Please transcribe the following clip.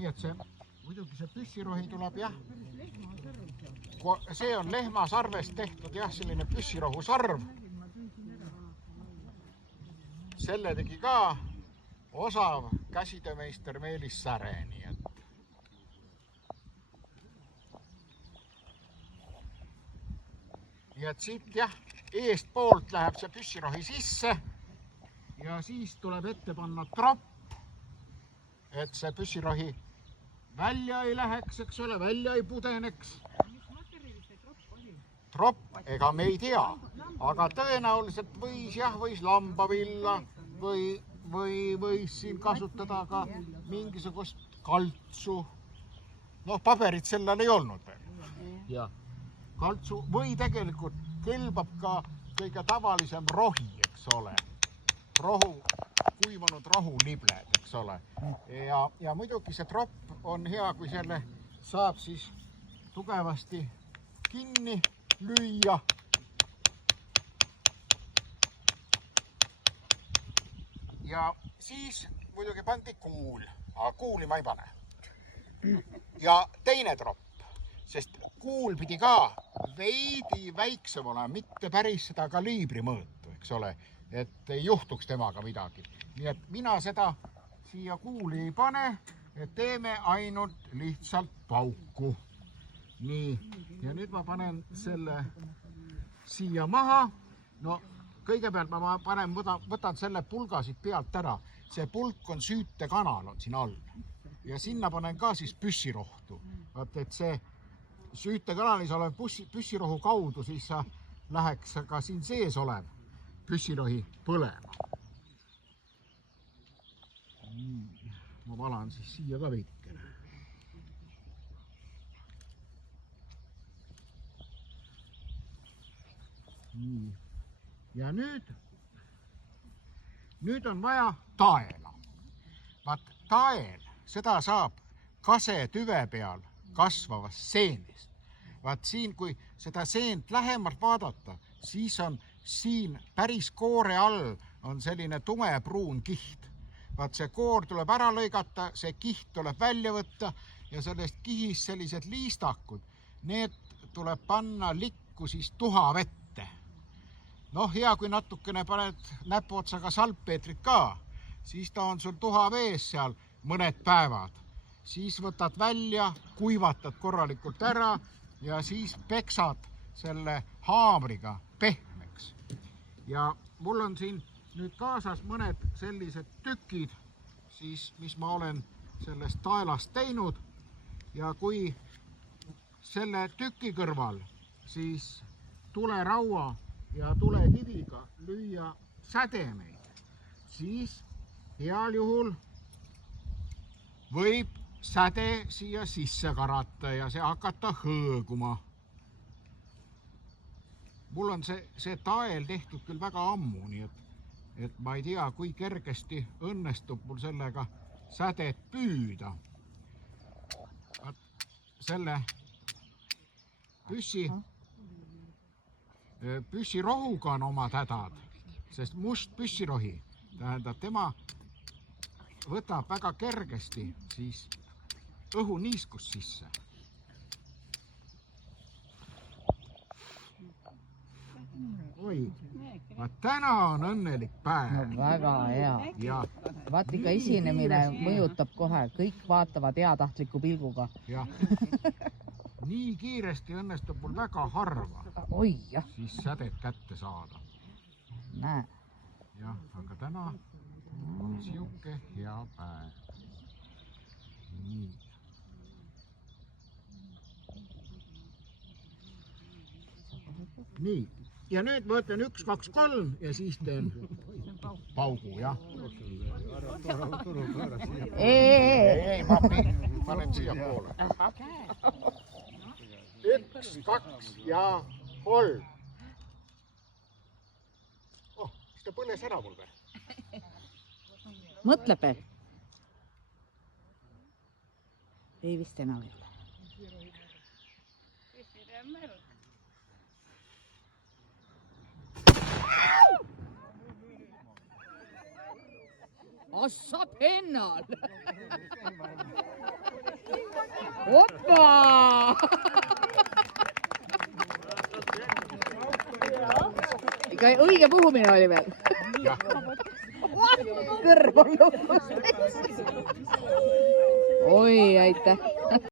Nii et see, muidugi see püssirohi tuleb jah. See on lehmasarvest tehtud jah, selline püssirohu sarv. Selle tegi ka osav käsitöömeister Meelis Säre, nii et. Nii et siit jah, eest poolt läheb see püssirohi sisse ja siis tuleb ette panna tropp, et see püssirohi välja ei läheks, eks ole, välja ei pudeneks. Tropp, ega me ei tea, aga tõenäoliselt võis lambavilla või võis siin kasutada ka mingisugust kaltsu. Noh, paberit sellel ei olnud veel. Kaltsu või tegelikult kõlbab ka kõige tavalisem rohi, eks ole. Kuivanud rohulibled, eks ole. Ja muidugi see tropp on hea, kui selle saab siis tugevasti kinni lüüa. Ja siis muidugi pandi kuul, aga kuuli ma ei pane. Ja teine tropp, sest kuul pidi ka veidi väiksem olema, mitte päris seda kaliibri mõõtu, eks ole, et ei juhtuks temaga midagi. Nii et mina seda siia kuuli ei pane, et teeme ainult lihtsalt pauku. Nii, ja nüüd ma panen selle siia maha. No kõigepealt ma võtan selle pulga siit pealt ära. See pulk on süütekanal on siin all. Ja sinna panen ka siis püssirohtu. Vaat, et see süütekanalis olev püssirohu kaudu siis läheks ka siin sees olev püssirohi põlema. Ma valan siis siia ka veidikene. Nii. Ja nüüd on vaja taela. Vaat tael, seda saab kasetüve peal kasvavast seenist. Vaat siin, kui seda seent lähemalt vaadata, siis on siin päris koore all on selline tumepruun kiht. Vaat see koor tuleb ära lõigata, see kiht tuleb välja võtta ja sellest kihist sellised liistakud, need tuleb panna likku siis tuhavette. Noh, hea, kui natukene paned näpuotsaga salpeetrit ka, siis ta on sul tuha vees seal mõned päevad. Siis võtad välja, kuivatad korralikult ära ja siis peksad selle haamriga pehmeks. Ja mul on siin nüüd kaasas mõned sellised tükid, siis, mis ma olen sellest taelast teinud. Ja kui selle tüki kõrval siis tuleraua ja tulekiviga lüüa sädemeid, siis heal juhul võib säde siia sisse karata ja see hakata hõõguma. Mul on see tael tehtud küll väga ammu, nii et ma ei tea, kui kergesti õnnestub mul sellega sädet püüda. Selle püssirohuga on omad hädad, sest must püssirohi, tähendab, tema võtab väga kergesti siis õhuniiskust sisse. Oi, täna on õnnelik päev. No, väga hea. Vaat ikka esinemine mõjutab kohe, kõik vaatavad heatahtliku pilguga. Ja. Nii kiiresti õnnestub mul väga harva siis sädet kätte saada. Näe. Jah, aga täna on siuke hea päev. Nii. Nii. Ja nüüd ma võtan 1, 2, 3 ja siis teen paugu, jah? Ei, ma panen siia poole. 1, 2 ja 3. Oh, mis ta põles ära mul veel? Mõtleb veel? Ei vist enam ei ole. Assa pennal! Opa! Ikka õige puhumine oli veel. Kõrv on lõpus. Oi, aitäh.